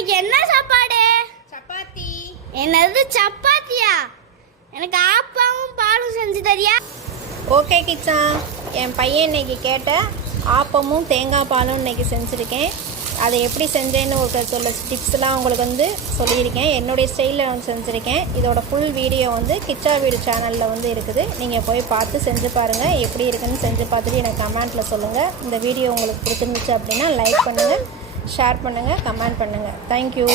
இன்னைக்கு என்ன சாப்பாடு? சப்பாத்தி. என்னது சப்பாத்தியா? எனக்கு ஆப்பாவும் பாலும் செஞ்சு தரியா? ஓகே கிச்சா. என் பையன் இன்னைக்கு கேட்ட ஆப்பமும் தேங்காய் பாலும் இன்னைக்கு செஞ்சுருக்கேன். அதை எப்படி செஞ்சேன்னு ஒரு சொல்ல டிப்ஸ்லாம் உங்களுக்கு வந்து சொல்லியிருக்கேன். என்னுடைய ஸ்டைலில் வந்து செஞ்சுருக்கேன். இதோட ஃபுல் வீடியோ வந்து கிச்சா வீடு சேனலில் வந்து இருக்குது. நீங்கள் போய் பார்த்து செஞ்சு பாருங்கள் எப்படி இருக்குன்னு செஞ்சு பார்த்துட்டு எனக்கு கமெண்ட்டில் சொல்லுங்கள் இந்த வீடியோ உங்களுக்கு பிடிச்சிருந்துச்சு அப்படின்னா லைக் பண்ணுங்கள் ஷேர் பண்ணுங்கள் கமெண்ட் பண்ணுங்கள் தேங்க்யூ